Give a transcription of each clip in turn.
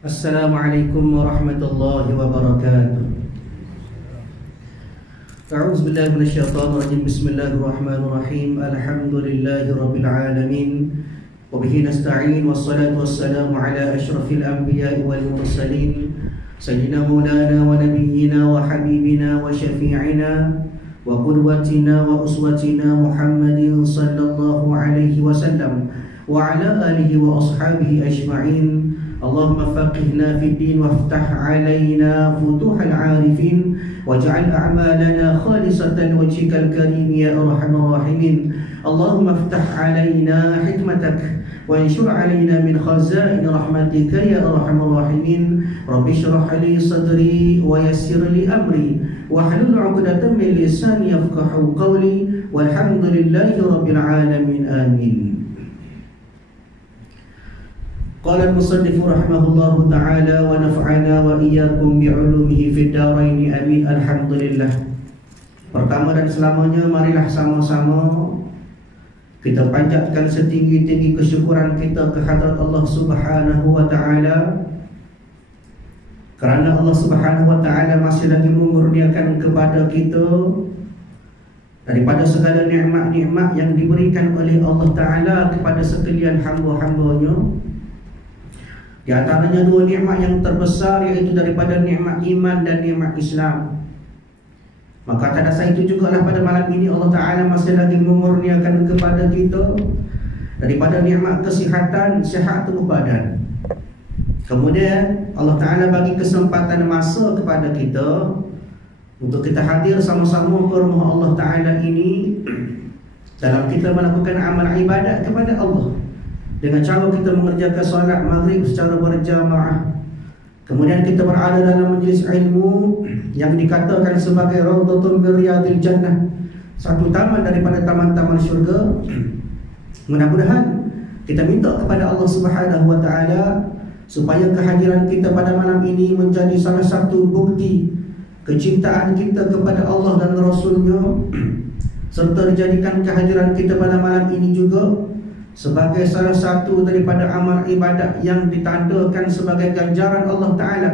Assalamualaikum warahmatullahi wabarakatuh. A'udzu billahi minasyaitonir rajim. Bismillahirrahmanirrahim. Alhamdulillahi rabbil alamin. Wa bihi nasta'in wassalatu wassalamu ala asyrafil anbiya'i wal mursalin sayyidina maulana wa nabiyyina wa habibina wa syafi'ina wa qudwatina wa uswatina Muhammadin sallallahu alaihi wasallam wa ala alihi wa ashabihi ajma'in. Allahumma faqihna fid din waftah alaina futuhal arifin waj'al a'malana khalisatan wajhikal karim ya arhamar rahimin. Allahumma iftah alaina hikmatak wa anshur alaina min khazain rahmatika ya arhamar rahimin. Rabbi shrah li sadri wa yassir li amri wahlul 'uqdatam min lisani yafqahu qawli walhamdulillahi rabbil alamin. Amin. Qala al-musannif rahimahullahu ta'ala wa naf'ana wa iyyakum bi'ulumihi fid dharain amin. Alhamdulillah. Pertama dan selamanya marilah sama-sama kita panjatkan setinggi-tinggi kesyukuran kita ke hadrat Allah Subhanahu wa ta'ala, kerana Allah Subhanahu wa ta'ala masih lagi mengurniakan kepada kita daripada segala nikmat-nikmat yang diberikan oleh Allah Ta'ala kepada sekalian hamba-hambanya. Di antaranya dua nikmat yang terbesar, iaitu daripada nikmat iman dan nikmat Islam. Maka atas dasar itu jugalah pada malam ini Allah Ta'ala masih lagi mengurniakan kepada kita daripada nikmat kesihatan, sihat tubuh badan. Kemudian Allah Ta'ala bagi kesempatan masa kepada kita untuk kita hadir sama-sama ke rumah Allah Ta'ala ini dalam kita melakukan amal ibadat kepada Allah dengan cara kita mengerjakan solat maghrib secara berjamaah. Kemudian kita berada dalam majlis ilmu yang dikatakan sebagai Raudhatun min Riyadil Jannah, satu taman daripada taman-taman syurga. Mudah-mudahan kita minta kepada Allah Subhanahu wa ta'ala supaya kehadiran kita pada malam ini menjadi salah satu bukti kecintaan kita kepada Allah dan Rasulnya, serta dijadikan kehadiran kita pada malam ini juga sebagai salah satu daripada amal ibadat yang ditandakan sebagai ganjaran Allah Ta'ala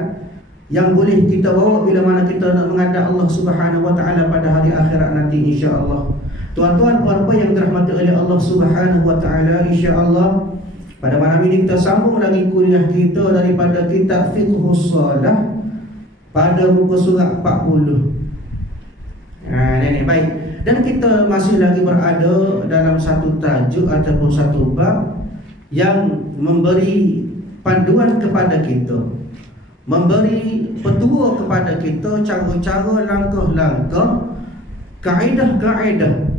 yang boleh kita bawa bila mana kita nak menghadap Allah Subhanahu wa ta'ala pada hari akhirat nanti, insya-Allah. Tuan-tuan, puan-puan yang dirahmati oleh Allah Subhanahu wa ta'ala, insya-Allah pada malam ini kita sambung lagi kuliah kita daripada kitab Fiqhus Shalah pada muka surat 40. Ini baik. Dan kita masih lagi berada dalam satu tajuk ataupun satu bab yang memberi panduan kepada kita, memberi petua kepada kita cara-cara, langkah-langkah, kaedah-kaedah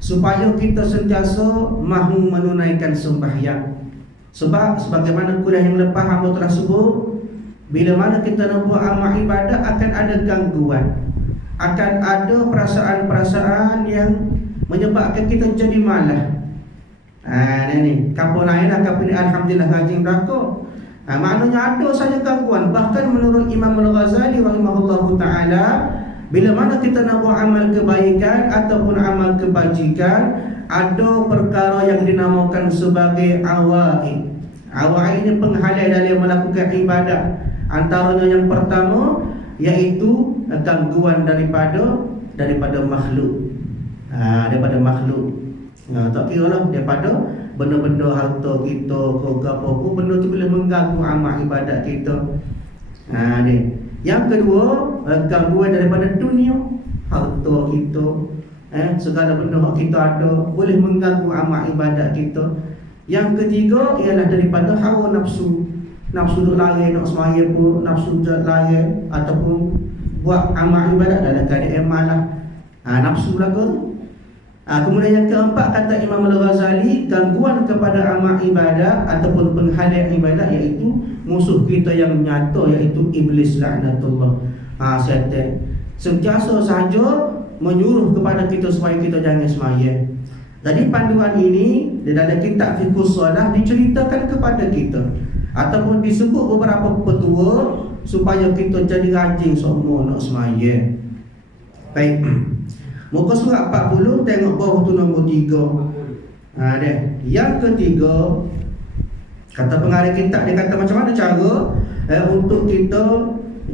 supaya kita sentiasa mahu menunaikan sembahyang. Sebab sebagaimana kuliah yang lepas hamba telah sebut, bila mana kita nak buat amal ibadat akan ada gangguan, akan ada perasaan-perasaan yang menyebabkan kita jadi malas. Ini kampung lain lah, kampung ni alhamdulillah ngaji belaka. Maknanya ada saja gangguan. Bahkan menurut Imam Al-Ghazali rahimahullahu ta'ala, bila mana kita nak buat amal kebaikan ataupun amal kebajikan, ada perkara yang dinamakan sebagai awaid. Awaid ini penghalang dalam melakukan ibadat. Antaranya yang pertama iaitu gangguan daripada makhluk. Daripada makhluk. Tak kira lah daripada benda-benda harta kita ke apa pun, benda tu boleh mengganggu amal ibadat kita. Yang kedua, gangguan daripada dunia, harta kita, segala benda yang kita ada boleh mengganggu amal ibadat kita. Yang ketiga ialah daripada hawa nafsu. Nafsu duk lari nak sembahyang pun, nafsu lari ataupun buat amal ibadat dalam keadaan malas. Nafsu belaka tu. Kemudian yang keempat, kata Imam Al-Ghazali, gangguan kepada amal ibadat ataupun penghalang ibadat iaitu musuh kita yang nyata, iaitu iblis laknatullah. Syaitan sentiasa sahaja menyuruh kepada kita supaya kita jangan sembahyang. Jadi panduan ini di dalam kitab Fiqhus Shalah diceritakan kepada kita ataupun disebut beberapa petua supaya kita jadi rajin semua nak sembahyang. Baik. Muka surat 40, tengok bawah tu nombor 3. Yang ketiga, Kata pengarang kitab, dia kata macam mana cara untuk kita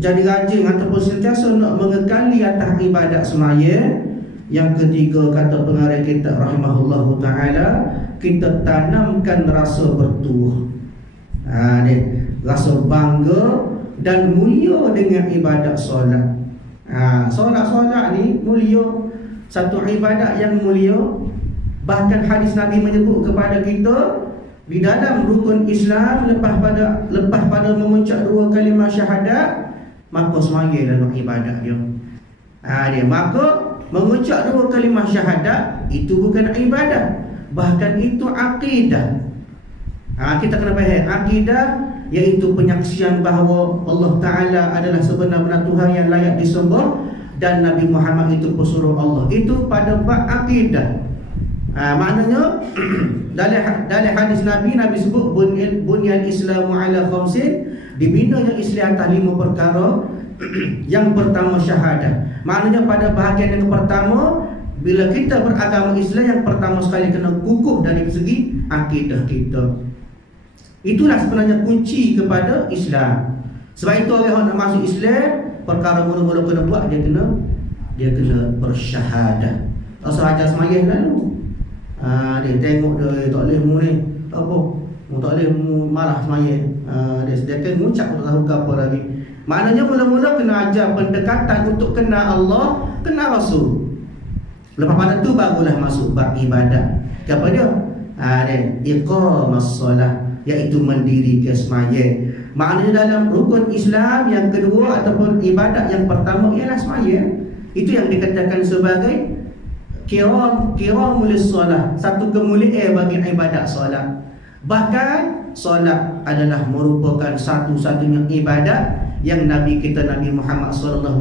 jadi rajin ataupun sentiasa nak mengekali atas ibadat semaya. Yang ketiga, kata pengarang kitab rahimahullahu ta'ala, kita tanamkan rasa bertuah, rasa bangga dan mulia dengan ibadat solat. Solat ni mulia, satu ibadat yang mulia. Bahkan hadis Nabi menyebut kepada kita, di dalam rukun Islam, lepas pada mengucap 2 kalimah syahadat, maka semaya dalam ibadat dia. Maka mengucap 2 kalimah syahadat itu bukan ibadat, bahkan itu akidah. Kita kena faham akidah, iaitu penyaksian bahawa Allah Ta'ala adalah sebenar-benar Tuhan yang layak disembah dan Nabi Muhammad itu pesuruh Allah. Itu pada bab akidah. Maknanya dalam hadis Nabi sebut bunyal Islamu ala khamsin, dibinanya Islam atas 5 perkara. Yang pertama syahadah. Maknanya pada bahagian yang pertama, bila kita beragama Islam, yang pertama sekali kena kukuh dari segi akidah kita. Itulah sebenarnya kunci kepada Islam. Sebab itu orang nak masuk Islam, perkara mula-mula kena buat, dia kena bersyahadah. Tak usah ajar semayang lalu. Dia tengok dia tak boleh mu ni apa, mu tak boleh mu malah semayang. Dia sediakan mengucap tak tahu apa lagi. Maknanya mula-mula kena ajar pendekatan untuk kenal Allah, kenal Rasul. Lepas pada tu barulah masuk bab ibadat. Apa dia? Dia iqamas solah, iaitu mendirikan semayang. Maknanya dalam rukun Islam yang kedua ataupun ibadat yang pertama ialah semayang. Itu yang dikatakan sebagai kiramul solah, satu kemuliaan bagi ibadat solat. Bahkan solat adalah merupakan satu-satunya ibadat yang Nabi kita Nabi Muhammad SAW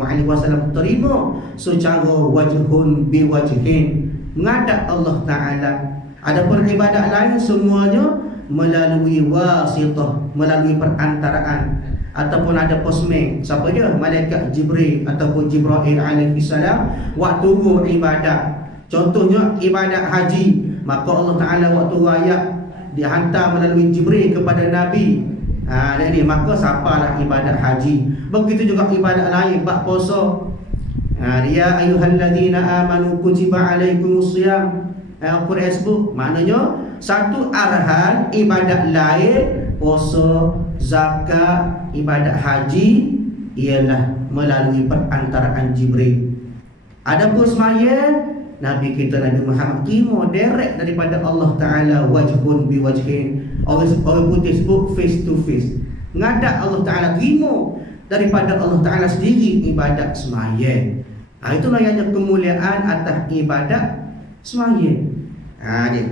terima secara wajhun biwajhin, menghadap Allah Ta'ala. Adapun ibadat lain semuanya melalui wasitah, melalui perantaraan, ataupun ada posmen. Siapa dia? Malaikat Jibril ataupun Jibril alaihi salam waktu ibadat. Contohnya ibadat haji, maka Allah Ta'ala waktu ayat dihantar melalui Jibril kepada Nabi. Jadi maka siapalah ibadat haji. Begitu juga ibadat lain, bab puasa. Ya ayyuhalladzina amanu kutiba alaikumusiyam. Al-Quran sebut, maknanya satu arahan ibadat lain, puasa, zakat, ibadat haji ialah melalui perantaraan Jibril. Adapun semaya, Nabi kita Nabi Muhammad terima direct daripada Allah Ta'ala wajhun biwajhin. Orang putih sebut face to face, menghadap Allah Ta'ala, terima daripada Allah Ta'ala sendiri ibadat semaya. Itulah yang kemuliaan atas ibadat semaya.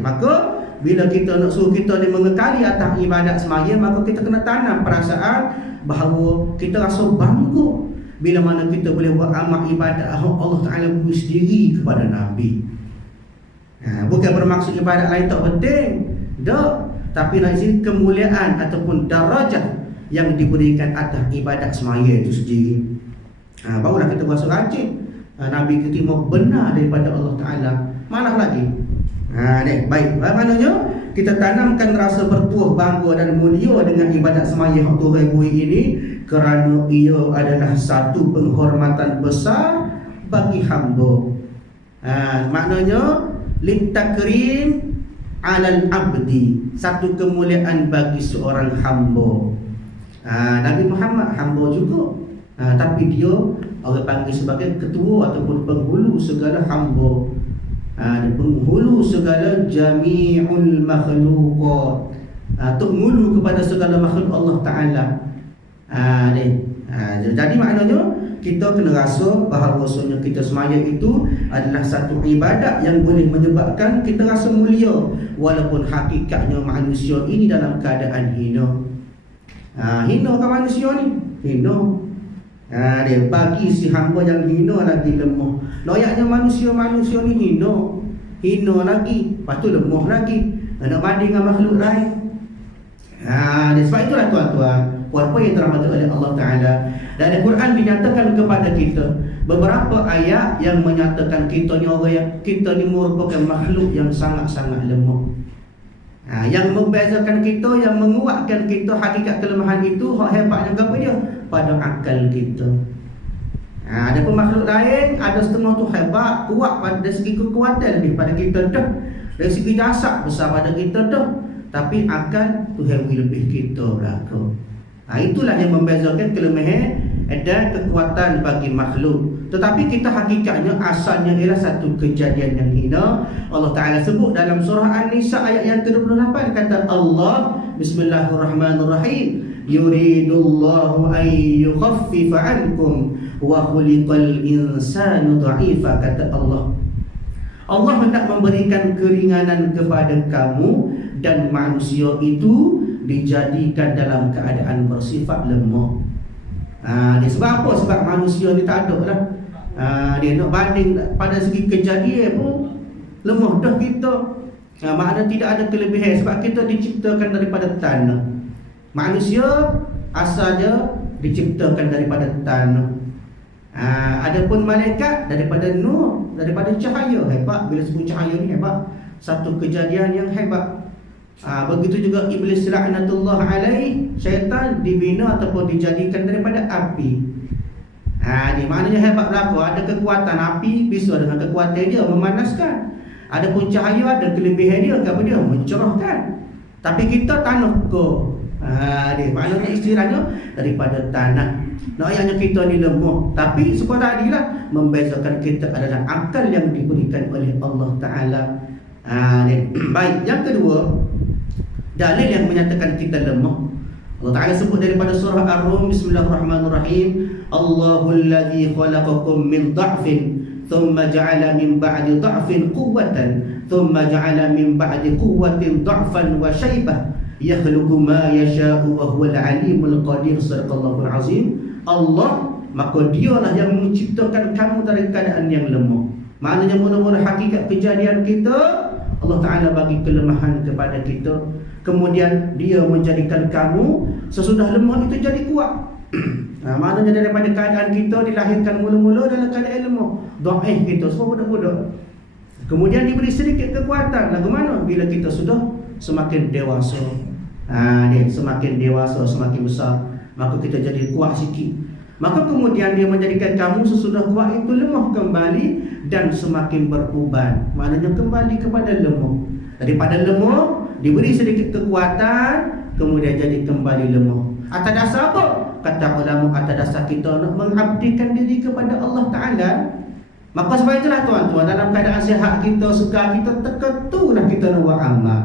Maka bila kita nak suruh kita ni mengekali atas ibadat semaya, maka kita kena tanam perasaan bahawa kita rasa bangga bila mana kita boleh buat amal ibadat Allah Ta'ala beri sendiri kepada Nabi. Bukan bermaksud ibadat lain tak penting, tak. Tapi nak sini kemuliaan ataupun darajat yang diberikan atas ibadat semaya itu sendiri. Barulah kita berasa rajin. Nabi kita terima benar daripada Allah Ta'ala. Malah lagi. Baik. Maknanya kita tanamkan rasa bertuah, bangga dan mulia dengan ibadat semaya waktu Rabu ini, kerana ia adalah satu penghormatan besar bagi hamba. Maknanya litakrim alal abdi, satu kemuliaan bagi seorang hamba. Nabi Muhammad hamba juga, tapi dia orang panggil sebagai ketua ataupun penghulu segala hamba, penghulu segala jami'ul makhluqat, penghulu kepada segala makhluk Allah Ta'ala. Jadi maknanya kita kena rasa bahawa kita semaya itu adalah satu ibadat yang boleh menyebabkan kita rasa mulia, walaupun hakikatnya manusia ini dalam keadaan hina. Hina kan manusia ni? Hina. Dia bagi si hamba yang hina lagi lemah. Layaknya manusia ni hina lagi, lepas tu lemah lagi, nak banding dengan makhluk lain. Sebab itulah tuan-tuan, apa yang dirahmati oleh Allah Ta'ala, dan Al-Quran dinyatakan kepada kita beberapa ayat yang menyatakan kita ni merupakan makhluk yang sangat-sangat lemah. Yang membezakan kita, yang menguatkan kita hakikat kelemahan itu, hak hebatnya apa dia? Pada akal kita. Ada pun makhluk lain, ada setengah tu hebat, kuat pada segi kekuatan lebih pada kita dah. Dari segi jasad besar pada kita dah. Tapi akal tu hebat lebih kita belaka. Itulah yang membezakan kelemahan dan kekuatan bagi makhluk. Tetapi kita hakikatnya asalnya ialah satu kejadian yang hina. Allah Ta'ala sebut dalam surah An-Nisa ayat yang ke-28, kata Allah, Bismillahirrahmanirrahim, yuridullahu an yukhaffifa ankum wa khuliqal insanu dha'ifa. Kata Allah, Allah hendak memberikan keringanan kepada kamu dan manusia itu dijadikan dalam keadaan bersifat lemah. Dia sebab apa? Sebab manusia ni tak ada lah. Dia nak banding pada segi kejadian pun lemah dah kita. Maknanya tidak ada kelebihan sebab kita diciptakan daripada tanah. Manusia asalnya diciptakan daripada tanah. Adapun malaikat daripada nur, daripada cahaya. Hebat bila sebut cahaya ni hebat. Satu kejadian yang hebat. Begitu juga iblis laknatullah alaih, syaitan dibina ataupun dijadikan daripada api. Ni maknanya hebat berlaku. Ada kekuatan api, pisau dengan kekuatan dia memanaskan. Adapun cahaya ada kelebihan dia, apa dia? Mencerahkan. Tapi kita tanah ko. Dia maknanya istilahnya daripada tanah. Ayatnya kita ni lemah. Tapi seperti tadilah membezakan kita adalah akal yang diberikan oleh Allah Ta'ala. Baik, yang kedua, dalil yang menyatakan kita lemah. Allah Ta'ala sebut daripada surah Ar-Rum, Bismillahirrahmanirrahim, Allahul ladzi khalaqakum min dha'fin thumma ja'ala min ba'di dha'fin quwwatan thumma ja'ala min ba'di quwwatin dha'fan wa shaybah yakhluqu ma yasha'u wa huwal alimul qadir. Sadaqallahul azim. Allah, maka dialah yang menciptakan kamu dari keadaan yang lemah. Maknanya mula-mula hakikat kejadian kita, Allah Ta'ala bagi kelemahan kepada kita. Kemudian dia menjadikan kamu sesudah lemah itu jadi kuat. Maknanya daripada keadaan kita dilahirkan mula-mula dalam keadaan lemah, dhaif kita semua budak-budak. Kemudian diberi sedikit kekuatan. Lagu mana? Bila kita sudah semakin dewasa. Dia semakin dewasa, semakin besar, maka kita jadi kuat sikit. Maka kemudian dia menjadikan kamu sesudah kuat itu lemah kembali dan semakin beruban. Maknanya kembali kepada lemah. Daripada lemah diberi sedikit kekuatan, kemudian jadi kembali lemah. Atas dasar apa? Kata ulama, atas dasar kita nak mengabdikan diri kepada Allah Ta'ala. Maka sebab itulah tuan-tuan, dalam keadaan sihat kita, segar kita, terketulah kita nak buat amal.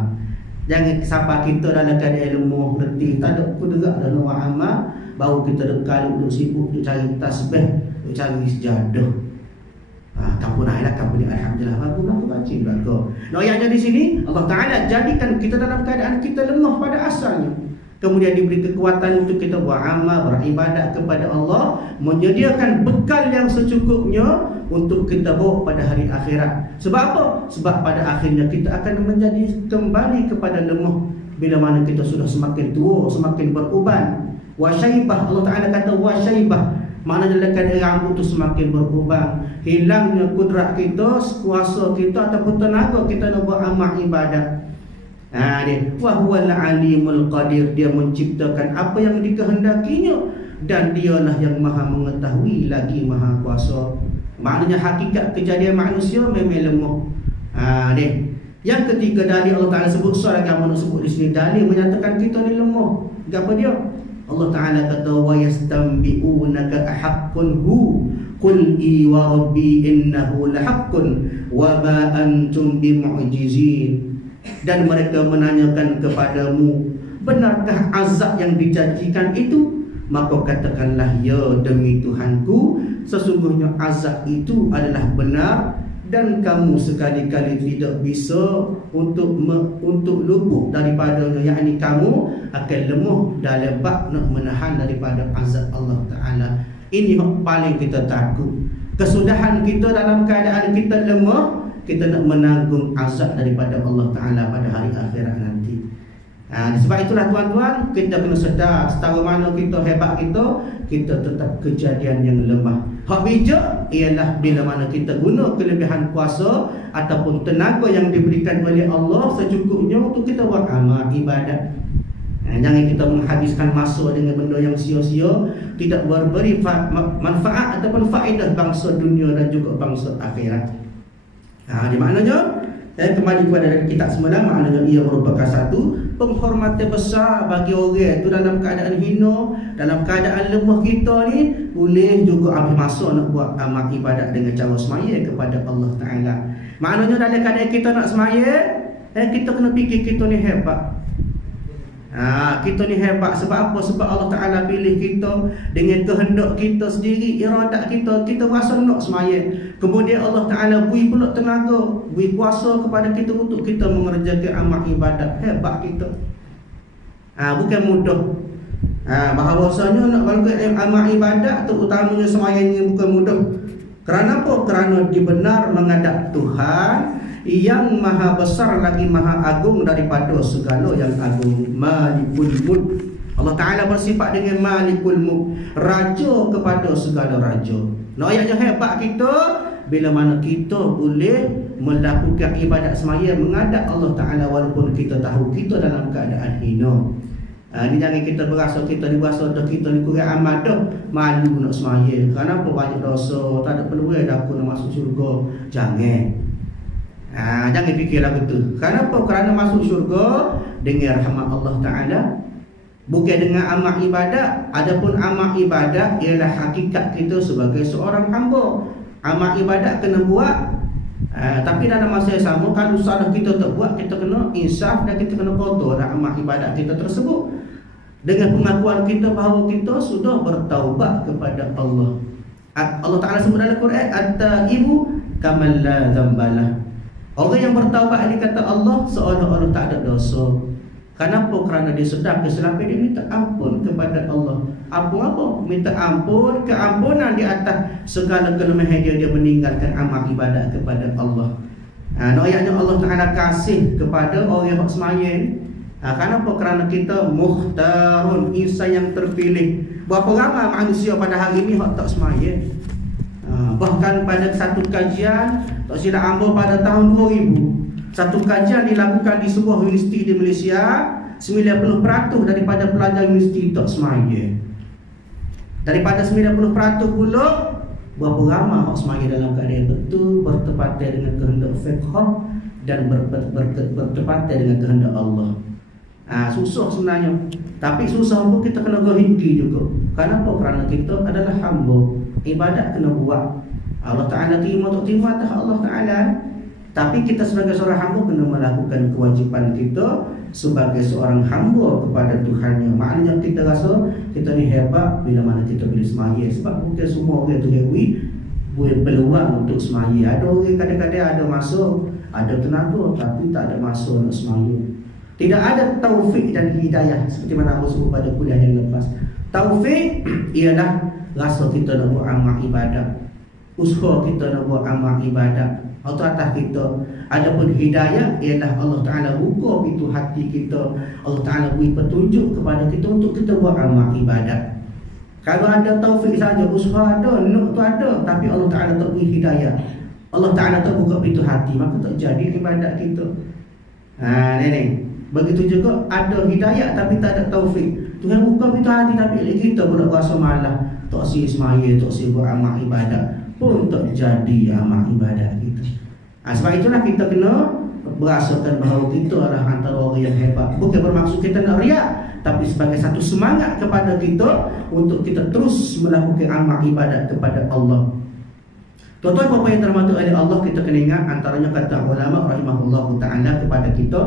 Jangan sampai kita dalam keadaan lemah, letih, tak ada kuderak dan buat amal, baru kita dekat duduk sibuk, duduk cari tasbih, duduk cari sejadah. Kamu naiklah, kamu ni alhamdulillah bagus baca belaka. Ayatnya di sini Allah Ta'ala jadikan kita dalam keadaan kita lemah pada asalnya. Kemudian diberi kekuatan untuk kita buat amal, beribadat kepada Allah, menyediakan bekal yang secukupnya untuk kita bawa pada hari akhirat. Sebab apa? Sebab pada akhirnya kita akan menjadi kembali kepada lemah bila mana kita sudah semakin tua, semakin beruban. Wasyaibah, Allah Ta'ala kata wasyaibah, maknanya dekat rambut tu semakin berubah. Hilangnya kudrat kita, kuasa kita ataupun tenaga kita nak buat amal ibadat. Dia wa huwal alimul qadir, dia menciptakan apa yang dikehendakinya dan dialah yang maha mengetahui lagi maha kuasa. Maknanya hakikat kejadian manusia memang lemah. Dia yang ketiga dalil Allah Ta'ala sebut, surah agama sebut di sini dalil menyatakan kita ni lemah. Apa dia? Allah Ta'ala kata wa yastanbi'unaka ahaqqun hu qul i wa rabbi innahu lahaqqun wa ma antum bimu'jizin. Dan mereka menanyakan kepadamu, benarkah azab yang dijanjikan itu? Maka katakanlah, ya demi Tuhanku, sesungguhnya azab itu adalah benar dan kamu sekali-kali tidak bisa untuk luput daripadanya, yakni kamu akan lemah dalam bab nak menahan daripada azab Allah Ta'ala. Ini yang paling kita takut. Kesudahan kita dalam keadaan kita lemah, kita nak menanggung azab daripada Allah Ta'ala pada hari akhirat nanti. Sebab itulah tuan-tuan, kita kena sedar setara mana kita hebat kita tetap kejadian yang lemah. Hak bijak ialah bila mana kita guna kelebihan kuasa ataupun tenaga yang diberikan oleh Allah secukupnya untuk kita buat amal ibadat. Jangan kita menghabiskan masa dengan benda yang sia-sia, tidak berberi manfaat ataupun faedah bangsa dunia dan juga bangsa akhirat. Di maknanya kembali kepada kitab semula, maknanya ia merupakan satu penghormatan besar bagi orang itu dalam keadaan hina, dalam keadaan lemah kita ni, boleh juga ambil masa nak buat amal ibadat dengan cara semaya kepada Allah Ta'ala. Maknanya dalam keadaan kita nak semaya, kita kena fikir kita ni hebat. Kita ni hebat sebab apa? Sebab Allah Ta'ala pilih kita dengan kehendak kita sendiri, iradat kita rasa nak semaya. Kemudian Allah Ta'ala beri pula tenaga, beri kuasa kepada kita untuk kita mengerjakan amal ibadat. Hebat kita. Bukan mudah. Bahawasanya nak melakukan amal ibadat, terutamanya semaya ini bukan mudah. Kerana apa? Kerana dibenar menghadap Tuhan yang maha besar lagi maha agung daripada segala yang agung. Malikul Mulk. Allah Ta'ala bersifat dengan Malikul Mulk, raja kepada segala raja. Ayatnya hebat kita bila mana kita boleh melakukan ibadat semaya menghadap Allah Ta'ala walaupun kita tahu kita dalam keadaan hina. Ini jangan kita berasa kita ni berasa dah kita ni kurang amal dah, malu nak semaya. Kenapa banyak dosa, tak ada peluang dah aku nak masuk syurga. Jangan fikirlah betul. Kenapa? Kerana masuk syurga dengan rahmat Allah Ta'ala, bukan dengan amal ibadat. Adapun amal ibadat ialah hakikat kita sebagai seorang hamba. Amal ibadat kena buat, tapi dalam masa yang sama, kalau salah kita tak buat, kita kena insaf dan kita kena kotor amal ibadat kita tersebut dengan pengakuan kita bahawa kita sudah bertaubat kepada Allah. Allah Ta'ala sebut dalam Quran, at-taibu kaman la dzambalah. Orang yang bertaubat ini kata Allah seolah-olah tak ada dosa. Kenapa? Kerana dia sedar kesilapan, dia minta ampun kepada Allah. Ampun apa? Minta ampun, keampunan di atas segala kelemahan dia meninggalkan amal ibadat kepada Allah. Ayatnya Allah Ta'ala kasih kepada orang yang semaya ni. Kenapa? Kerana kita muhtarun, insan yang terpilih. Berapa ramai manusia pada hari ini yang tak semaya. Bahkan pada satu kajian, tak silap hamba pada tahun 2000, satu kajian dilakukan di sebuah universiti di Malaysia, 90% daripada pelajar universiti tak semaya. Daripada 90% pula, berapa ramai orang semaya dalam keadaan betul, bertepatan dengan kehendak fiqh dan bertepatan dengan kehendak Allah. Susah sebenarnya, tapi susah pun kita kena berhenti juga. Kenapa? Kerana kita adalah hamba. Ibadat kena buat. Allah Ta'ala terima tak terima atas Allah Ta'ala, tapi kita sebagai seorang hamba kena melakukan kewajipan kita sebagai seorang hamba kepada Tuhannya. Maknanya kita rasa kita ni hebat bila mana kita boleh semaya. Sebab bukan semua orang tu boleh peluang untuk semaya. Ada orang kadang-kadang ada masa, ada tenaga, tapi tak ada masa nak semaya. Tidak ada taufik dan hidayah seperti mana aku sebut pada kuliah yang lepas. Taufik ialah rasa kita nak buat amal ibadat, usaha kita nak buat amal ibadat atau atas kita. Adapun hidayah ialah Allah Ta'ala buka pintu hati kita, Allah Ta'ala beri petunjuk kepada kita untuk kita buat amal ibadat. Kalau ada taufik saja, usaha ada, nuk tu ada, tapi Allah Ta'ala tak beri hidayah, Allah Ta'ala tak buka pintu hati, maka tak jadi ibadat kita. Ni. Begitu juga ada hidayah tapi tak ada taufik. Tuhan buka pintu hati tapi kita pula rasa malah, tak si semaya, tak si buat amal ibadat, pun tak jadi amal ibadat kita. Sebab itulah kita kena berasakan bahawa kita adalah antara orang yang hebat. Bukan bermaksud kita nak riak, tapi sebagai satu semangat kepada kita untuk kita terus melakukan amal ibadat kepada Allah. Tuan-tuan apa yang termasuk oleh Allah, kita kena ingat antaranya kata ulama rahimahullahu ta'ala kepada kita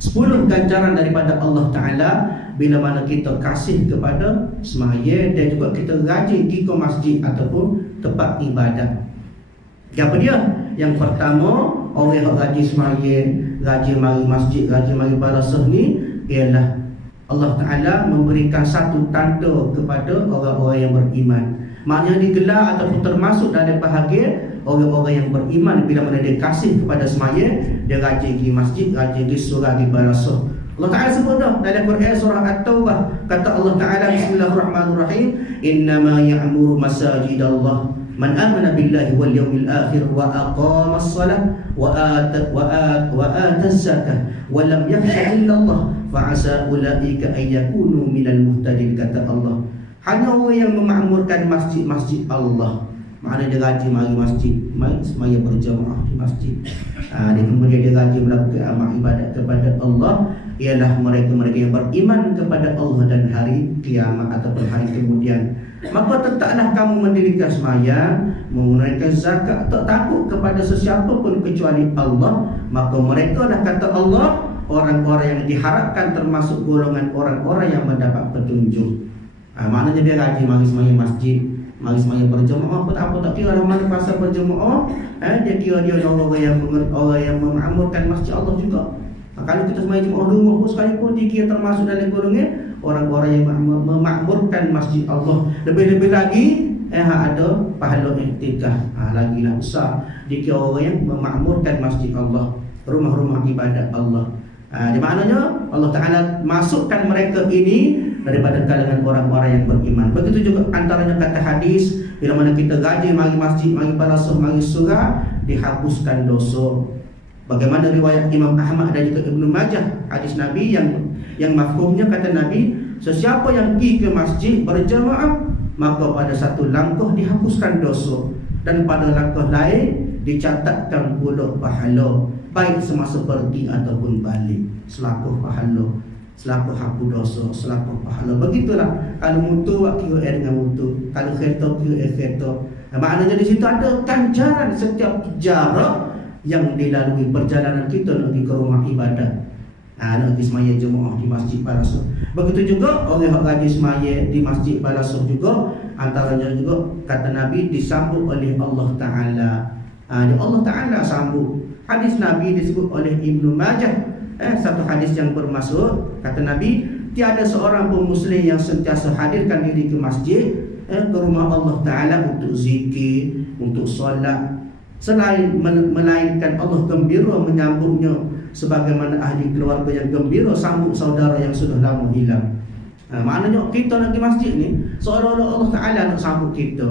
10 ganjaran daripada Allah Ta'ala bila mana kita kasih kepada semaya dan juga kita rajin pergi ke masjid ataupun tempat ibadat. Apa dia? Yang pertama, orang yang rajin semaya, rajin mari masjid, rajin mari balasah ni ialah Allah Ta'ala memberikan satu tanda kepada orang-orang yang beriman. Maknanya digelar ataupun termasuk dalam bahagian orang-orang yang beriman bila mana dia kasih kepada semaya, dia rajin pergi masjid, rajin pergi surah, pergi balasah. Allah Ta'ala sebut dah dalam Quran surah At-Taubah, kata Allah Ta'ala, bismillahirrahmanirrahim, innama ya'muru masajidallah man amana billahi wal yawmil akhir wa aqama as-salah wa ata az-zakah wa lam yakhsha illa Allah fa asa ulaika ay yakunu minal muhtadin. Kata Allah, hanya orang yang memakmurkan masjid-masjid Allah, maknanya dia rajin mari masjid, mari semaya berjamaah di masjid, dia kemudian dia rajin melakukan amal ibadat kepada Allah, ialah mereka-mereka yang beriman kepada Allah dan hari kiamat ataupun hari kemudian. Maka tetaplah kamu mendirikan sembahyang, menunaikan zakat, tak takut kepada sesiapa pun kecuali Allah. Maka mereka dah, kata Allah, orang-orang yang diharapkan termasuk golongan orang-orang yang mendapat petunjuk. Maknanya dia rajin mari sembahyang masjid, mari sembahyang berjemaah pun apa, tak kira mana pasal berjemaah, dia kira dia orang yang memakmurkan masjid Allah juga. Kalau kita sembahyang jemaah rumah pun sekalipun, dia kira termasuk dalam golongan orang-orang yang memakmurkan masjid Allah. Lebih-lebih lagi ada pahala iktikaf, lagilah besar. Dia kira orang yang memakmurkan masjid Allah, rumah-rumah ibadat Allah. Di maknanya Allah Ta'ala masukkan mereka ini daripada kalangan orang-orang yang beriman. Begitu juga antaranya kata hadis, bila mana kita rajin mari masjid, mari balasuh, mari surah, dihapuskan dosa. Bagaimana riwayat Imam Ahmad dan juga Ibnu Majah, hadis Nabi yang mafhumnya, kata Nabi, sesiapa yang pergi ke masjid berjamaah, maka pada satu langkah dihapuskan dosa, dan pada langkah lain dicatatkan pula pahala, baik semasa pergi ataupun balik. Selaku pahala, selaku hapus dosa, selaku pahala. Begitulah kalau mutu kira dengan mutu, kalau kereta kira kereta. Maknanya di situ ada ganjaran setiap jarak yang dilalui perjalanan kita nak pergi ke rumah ibadat, nak pergi semaya jemaah di Masjid Balasuh. Begitu juga orang yang rajin semaya di Masjid Balasuh juga, antaranya juga kata Nabi disambut oleh Allah Ta'ala. Allah Ta'ala sambut. Hadis Nabi disebut oleh Ibnu Majah, satu hadis yang bermaksud, kata Nabi, tiada seorang pun Muslim yang sentiasa hadirkan diri ke masjid, ke rumah Allah Ta'ala untuk zikir, untuk solat, selain melainkan Allah gembira menyambutnya sebagaimana ahli keluarga yang gembira sambut saudara yang sudah lama hilang. Maknanya kita nak pergi masjid ni seolah-olah Allah Ta'ala nak sambut kita.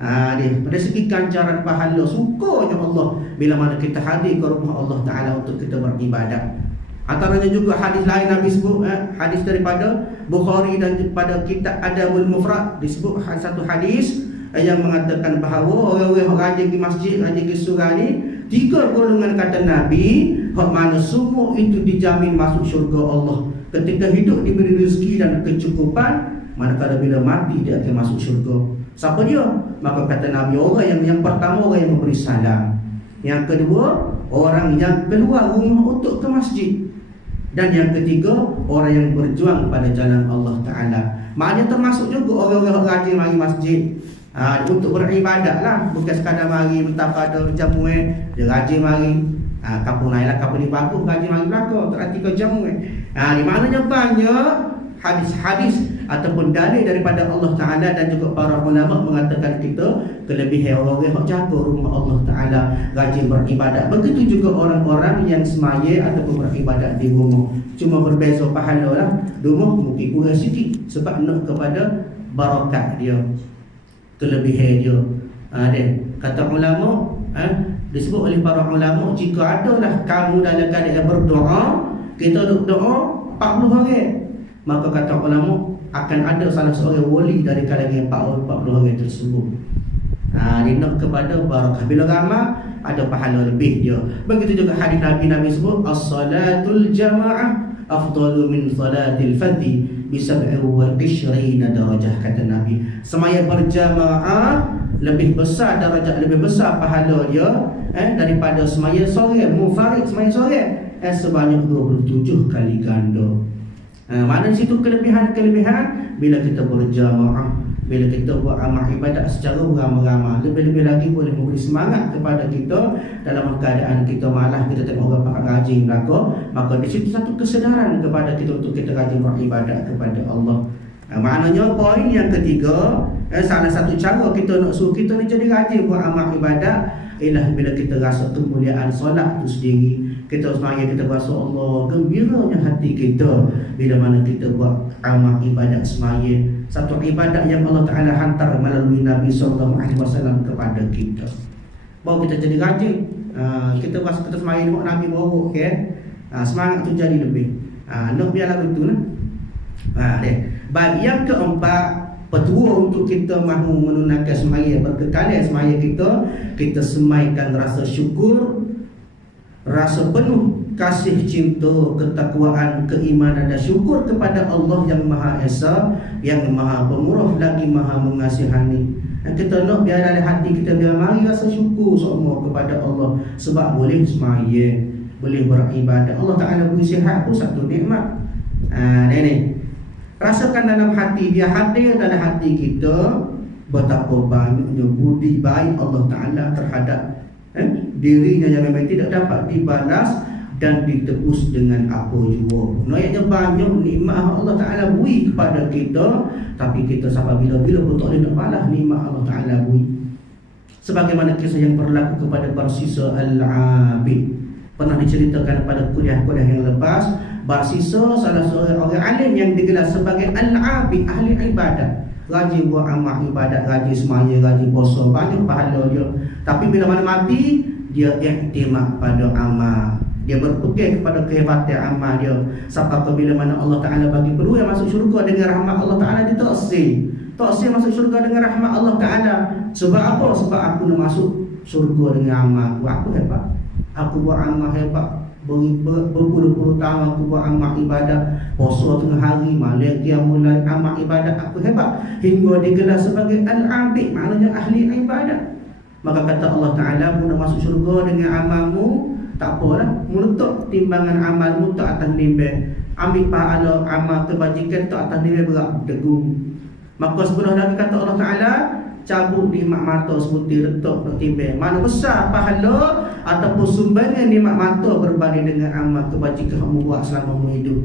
Dari segi ganjaran pahala, sukanya Allah bila mana kita hadir ke rumah Allah Ta'ala untuk kita beribadat. Antaranya juga hadis lain Nabi sebut, hadis daripada Bukhari dan pada kitab Adabul Mufrad, disebut satu hadis yang mengatakan bahawa orang-orang rajin di masjid, rajin di surah ni, 3 golongan kata Nabi, hak mana semua itu dijamin masuk syurga Allah. Ketika hidup diberi rezeki dan kecukupan, manakala bila mati dia akan masuk syurga. Siapa dia? Maka kata Nabi, orang yang pertama orang yang memberi salam, yang kedua orang yang keluar rumah untuk ke masjid, dan yang ketiga orang yang berjuang pada jalan Allah Ta'ala. Maknanya termasuk juga orang-orang rajin mari masjid, untuk beribadat lah, bukan sekadar mari betapa ada jamu dia rajin mari. Kampung lain lah, kampung ni bagus, rajin mari belakang, tak rati ke jamu di maknanya banyak hadis-hadis ataupun dalil daripada Allah Ta'ala dan juga para ulama mengatakan kita kelebihan orang-orang yang jaga rumah Allah Ta'ala, rajin beribadat. Begitu juga orang-orang yang semaya ataupun beribadat di rumah, cuma berbeza pahala lah. Rumah mungkin kurang sikit sebab nak kepada barakat dia, kelebihan dia. Kata ulama, disebut oleh para ulama, jika adalah kamu dalam keadaan berdoa, kita duk doa 40 hari, maka kata ulama akan ada salah seorang wali dari kalangan 40 hari tersebut. Dia nak kepada barakah. Bila ramai ada pahala lebih dia. Begitu juga hadis Nabi sebut as-salatul jamaah afdalu min salatil fardhi bi 27 darajah. Kata Nabi, semaya berjamaah lebih besar darajat, lebih besar pahala dia daripada semaya sore munfarid, semaya sore sebanyak 27 kali ganda. Mana di situ kelebihan-kelebihan bila kita berjamaah, bila kita buat amal ibadat secara beramai-ramai. Lebih-lebih lagi boleh memberi semangat kepada kita dalam keadaan kita malas, kita tengok orang pakai rajin belaka, maka di situ satu kesedaran kepada kita untuk kita rajin beribadat kepada Allah. Maknanya poin yang ketiga, salah satu cara kita nak suruh kita ni jadi rajin buat amal ibadat ialah bila kita rasa kemuliaan solat itu sendiri, kita semaya, kita berasa Allah, gembiranya hati kita bila mana kita buat amal ibadat semaya. Satu ibadat yang Allah Ta'ala hantar melalui Nabi SAW kepada kita. Baru kita jadi rajin. Kita berasa kita semaya tengok Nabi baru, okay? Semangat tu jadi lebih. Nak biarlah betul lah. Baik, yang keempat, petua untuk kita mahu menunaikan semaya, berkekalan semaya kita semaikan rasa syukur, rasa penuh kasih cinta, ketakwaan, keimanan dan syukur kepada Allah yang Maha Esa, yang Maha Pemurah lagi Maha Mengasihani. Dan kita nak biar dalam hati kita biar mari rasa syukur semua kepada Allah sebab boleh semaya, boleh beribadat. Allah Ta'ala beri sihat pun satu nikmat. Ni rasakan dalam hati, dia hadir dalam hati kita betapa banyaknya budi baik Allah Ta'ala terhadap dirinya yang memang tidak dapat dibalas dan ditebus dengan apa jua. Naiknya banyak nikmat Allah Ta'ala beri kepada kita, tapi kita sampai bila-bila pun tak boleh nak balas nikmat Allah Ta'ala beri. Sebagaimana kisah yang berlaku kepada Barsisa Al-Abid, pernah diceritakan pada kuliah-kuliah yang lepas. Barsisa salah seorang orang alim yang digelar sebagai Al-Abid, ahli ibadat, rajin buat amal ibadat, rajin semaya, rajin puasa, banyak pahala dia. Tapi bila mana mati, dia iktimad pada amal, dia berpegang kepada kehebatan amal dia. Sampai bila mana Allah Ta'ala bagi peluang masuk syurga dengan rahmat Allah Ta'ala, dia taksir masuk syurga dengan rahmat Allah Ta'ala. Sebab apa? Sebab aku nak masuk syurga dengan amal aku hebat, aku buat amal hebat, berpuluh-puluh tahun aku buat amal ibadat, puasa tengah hari, malam qiyamul amal ibadat aku hebat, hingga digelar sebagai Al-Abid, maknanya ahli ibadat. Maka kata Allah Ta'ala, mu nak masuk syurga dengan amalmu, tak apalah, mu letak timbangan amalmu tak atas nimbang, ambil pahala amal kebajikan tak atas nimbang berat degung. Maka sebelah lagi kata Allah Ta'ala, cabut nikmat mata sebutir letak nak timbang, mana besar pahala ataupun sumbangan nikmat mata berbanding dengan amal kebajikan kamu buat selama mu hidup.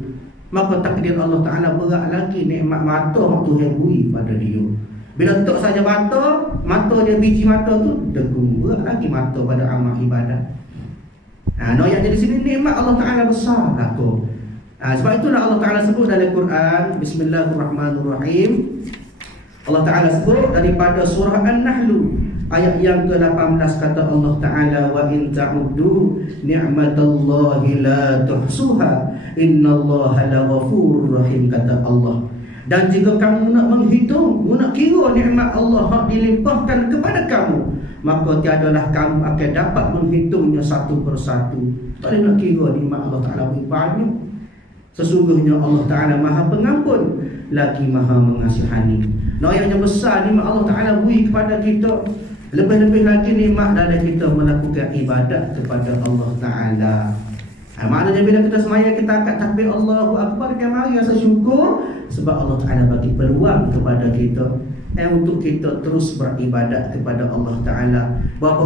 Maka takdir Allah Ta'ala berat lagi nikmat mata waktu yang beri pada dia. Bila letak saja mata dia, biji mata tu degung, berat lagi mata pada amal ibadat. No, yang jadi sini nikmat Allah Ta'ala besar lah tu. Sebab itulah Allah Ta'ala sebut dalam Quran, Bismillahirrahmanirrahim. Allah Ta'ala sebut daripada surah An-Nahl ayat yang ke-18, kata Allah Ta'ala, wa in ta'uddu ni'matallahi la tuhsuha innallaha laghafurur rahim, kata Allah. Dan jika kamu nak menghitung, nak kira nikmat Allah yang dilimpahkan kepada kamu, maka tiadalah kamu akan dapat menghitungnya satu persatu. Tak boleh nak kira nikmat Allah Ta'ala banyak. Sesungguhnya Allah Ta'ala Maha Pengampun lagi Maha Mengasihani. Nah, yang besar nikmat Allah Ta'ala beri kepada kita, lebih-lebih lagi nikmat dalam kita melakukan ibadat kepada Allah Ta'ala. Maknanya bila kita semaya, kita angkat takbir Allahu Akbar, kita mari rasa syukur sebab Allah Ta'ala bagi peluang kepada kita untuk kita terus beribadat kepada Allah Ta'ala. Berapa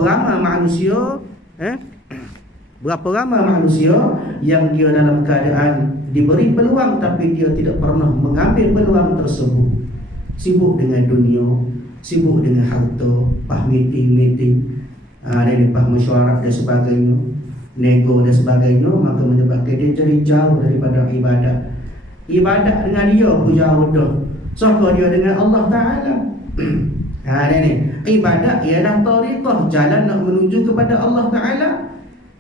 ramai manusia yang dia dalam keadaan diberi peluang tapi dia tidak pernah mengambil peluang tersebut. Sibuk dengan dunia, sibuk dengan harta, pah meeting, dan pah mesyuarat dan sebagainya, nego dan sebagainya, maka menyebabkan dia jadi jauh daripada ibadat. Ibadat dengan dia pun jauh dah. Sangka dia dengan Allah Ta'ala. Ini ibadat ialah tariqah, jalan nak menuju kepada Allah Ta'ala.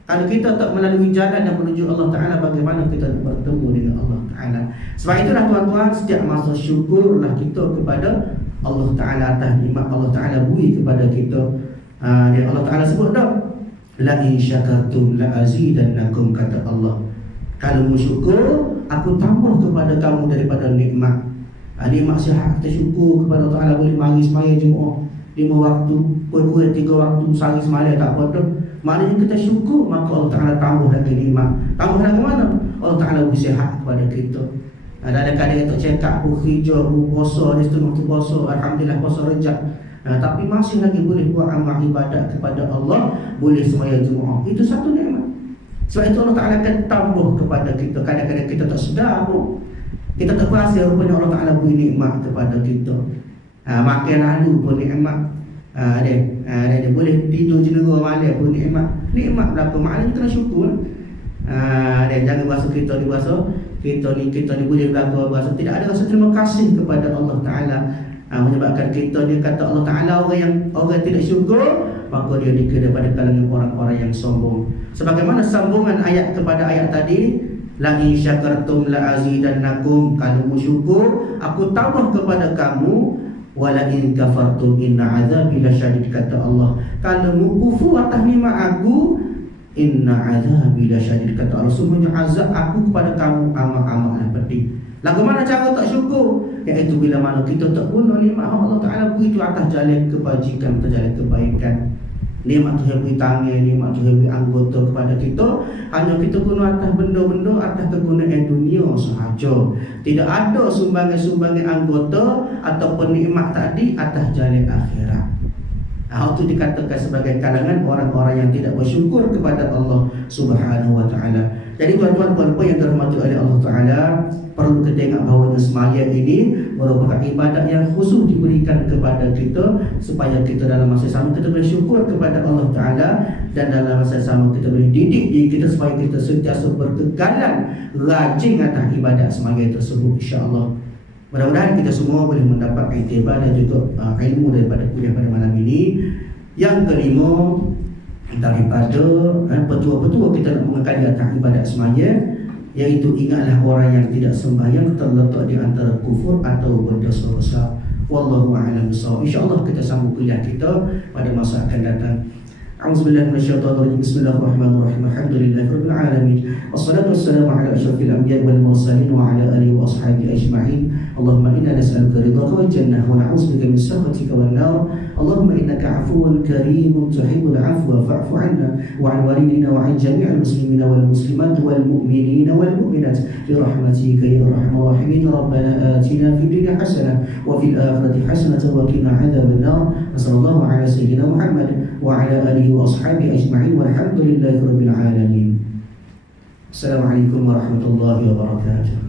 Kalau kita tak melalui jalan yang menuju Allah Ta'ala, bagaimana kita nak bertemu dengan Allah Ta'ala? Sebab itulah tuan-tuan, setiap masa syukurlah kita kepada Allah Ta'ala atas nikmat Allah Ta'ala beri kepada kita. Dan Allah Ta'ala sebut dah, la in syakartum la azidannakum, kata Allah. Kalau bersyukur, aku tambah kepada kamu daripada nikmat. Nikmat sihat, kita syukur kepada Allah Ta'ala, boleh mari semaya Jumaat 5 waktu, kurang-kurang 3 waktu sehari semalam, tak apa dah. Maknanya kita syukur, maka Allah Ta'ala tambah lagi nikmat. Tambah lagi mana? Allah Ta'ala beri sihat kepada kita. Ada kadang kita cekak pun hijau, pun puasa, dia setengah tu puasa, alhamdulillah puasa Rejab. Tapi masih lagi boleh buat amal ibadat kepada Allah, boleh semaya Jumaat. Itu satu nikmat. Sebab itu Allah Ta'ala akan tambah kepada kita. Kadang-kadang kita tak sedar pun, kita tak berasa rupanya Allah Ta'ala beri nikmat kepada kita. Makan lalu pun nikmat. Dia boleh tidur jenera malam pun nikmat. Nikmat berapa? Maknanya kena syukur. Dan jangan berasa kita ni boleh berlaku berasa tidak ada rasa terima kasih kepada Allah Ta'ala. Menyebabkan kita dia kata Allah Ta'ala orang tidak syukur, maka dia dikira daripada kalangan orang-orang yang sombong. Sebagaimana sambungan ayat kepada ayat tadi, la in syakartum la azidannakum, kalau bersyukur aku tambah kepada kamu, wala in kafartum inna azabi lasyadid, kata Allah, kalau kufur atas nikmat aku, inna azabi lasyadid, kata Allah, sungguhnya azab aku kepada kamu amat-amatlah pedih. Lagu mana cara tak syukur? Iaitu bila mana kita tak guna nikmat Allah Ta'ala beri itu atas jalan kebajikan, atas jalan kebaikan. Nikmat Tuhan beri tangan, nikmat Tuhan beri anggota kepada kita, hanya kita guna atas benda-benda, atas kegunaan dunia sahaja. Tidak ada sumbangan-sumbangan anggota ataupun nikmat tadi atas jalan akhirat. Itu dikatakan sebagai kalangan orang-orang yang tidak bersyukur kepada Allah Subhanahu Wa Ta'ala. Jadi tuan-tuan puan-puan yang dirahmati oleh Allah Ta'ala, perlu kita ingat bahawa sembahyang ini merupakan ibadat yang khusus diberikan kepada kita, supaya kita dalam masa sama kita boleh syukur kepada Allah Ta'ala, dan dalam masa sama kita boleh didik diri kita supaya kita sentiasa berkegalan rajin atas ibadat sembahyang tersebut, insya-Allah. Mudah-mudahan kita semua boleh mendapat iktibar dan juga ilmu daripada kuliah pada malam ini. Yang kelima, daripada petua-petua kita nak mengekali atas ibadat sembahyang, iaitu ingatlah orang yang tidak sembahyang terletak di antara kufur atau berdosa besar. Wallahu a'lam bissawab. Insya-Allah kita sambung kuliah kita pada masa akan datang. A'udzubillahi minasyaitonirrajim. Bismillahirrahmanirrahim. Alhamdulillahirabbil alamin. Wassalatu wassalamu ala asyrafil anbiya'i wal mursalin wa ala alihi wa ashabihi ajma'in. Allahumma inna nas'aluka ridhaka wal jannah wa na'udzubika min sakhatika wan nar. Allahumma innaka 'afuwun karimun tuhibbul 'afwa fa'fu 'anna wa 'an walidina wa 'an jami'il muslimina wal muslimat wal mu'minina wal mu'minat bi rahmatika ya arhamar rahimin. Rabbana atina fid dunya hasanah wa fil akhirati hasanah wa qina 'adzaban nar. Sallallahu ala sayyidina Muhammad wa ala alihi wa ashabihi ajma'in walhamdulillahi rabbil alamin. Assalamualaikum warahmatullahi wabarakatuh.